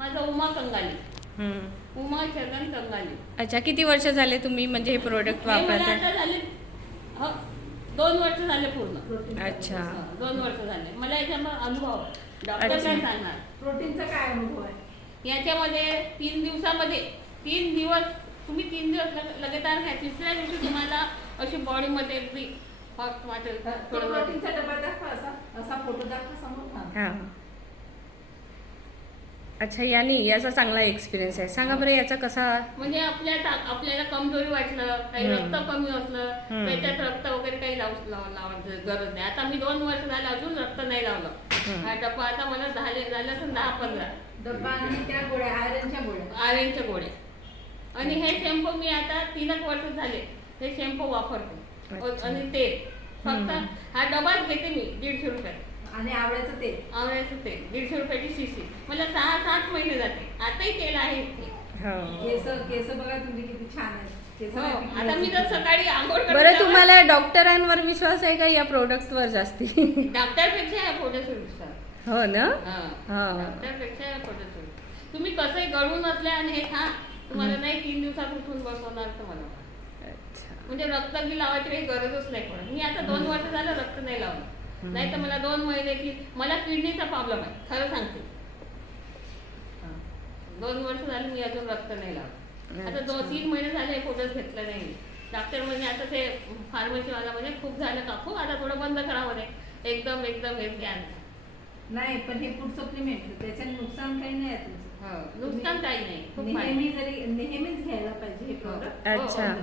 माझं उमा कंगाली, हम्म. उमा छगन कंगाली. अच्छा, किती वर्ष झाले तुम्ही म्हणजे हे प्रोडक्ट हे मला वापरताय? आता झाले 2 वर्ष झाले पूर्ण. अच्छा. 2 वर्ष झाले. मला याच्यामध्ये अनुभव आहे. डॉक्टर काय अच्छा. सांगणार? प्रोटीनचा काय अनुभव आहे? याच्यामध्ये 3 दिवसामध्ये 3 दिवस तुम्ही 3 दिवस लगातार घ्या. तिसऱ्या दिवशी तुम्हाला अशी बॉडीमध्ये अगदी फर्स्ट वाटेल. तो प्रोटीनचा डबा दाखवा, असा फोटो दाखवा समोर. हां. अच्छा, याचा चांगला एक्सपिरियन्स आहे. सांगा बरं याचा कसा? म्हणजे आपल्याला कमजोरी वाटलं, काही रक्त कमी असलं, त्याच्यात रक्त वगैरे काही लावायची गरज नाही. आता मी 2 वर्ष झाले अजून रक्त नाही लावलं. हा डब्बा आता मला झालं तर 10-15 डब्बा आणि त्या गोळ्या आयरनच्या गोळ्या. आणि हे शॅम्पू मी आता 3 वर्ष झाले हे शॅम्पू वापरते. आणि तेल फक्त हा डबाच घेते मी 150 रुपयात. आणि आवळ्याचं तेल, आवळ्याचं तेल 150 रुपयाची शीशी. मला 6-7 महिने जाते. आताही तेल आहे इथे. केस बघा तुमचे किती छान आहेत. हो, आता मी जर सकाळी आंघोळ करते बरं, तुम्हाला डॉक्टरांवर विश्वास आहे का या प्रोडक्टवर जास्ती? डॉक्टरपेक्षा या प्रोडक्टवर विश्वास. हो ना? हां, डॉक्टरपेक्षा या प्रोडक्टवर. तुम्ही कसंही गळून असले आणि हे खा, तुम्हाला नाही 3 दिवसात उठून बसवणार तुम्हाला. अच्छा. म्हणजे रक्त की लावायची काही गरजच नाही पडत. मी आता 2 वर्ष झालं रक्त नाही लावलं. नाही तर मला 2 महिने की मला किडनीचा प्रॉब्लेम आहे, खरं सांगते. 2 वर्ष झाले मी अजून रक्त नाही लावलं. आता 2-3 महिने झाले हे फोटोज घेतलं नाही. डॉक्टर म्हणजे आता ते फार्मसीवाला म्हणजे खूप झालं काकू, आता थोडं बंद करा म्हणे. एकदम हे ज्ञान नाही. पण हे फूड सप्लिमेंट, त्याच्याने नुकसान काही नाही आहे तुमचं. नुकसान काही नाही. खूप नेहमीच घ्यायला पाहिजे हे प्रोडक्ट. अच्छा,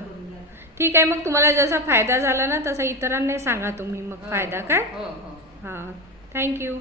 ठीक आहे. मग तुम्हाला जसा फायदा झाला ना तसा इतरांना सांगा तुम्ही मग फायदा काय. हो. हां, थँक्यू.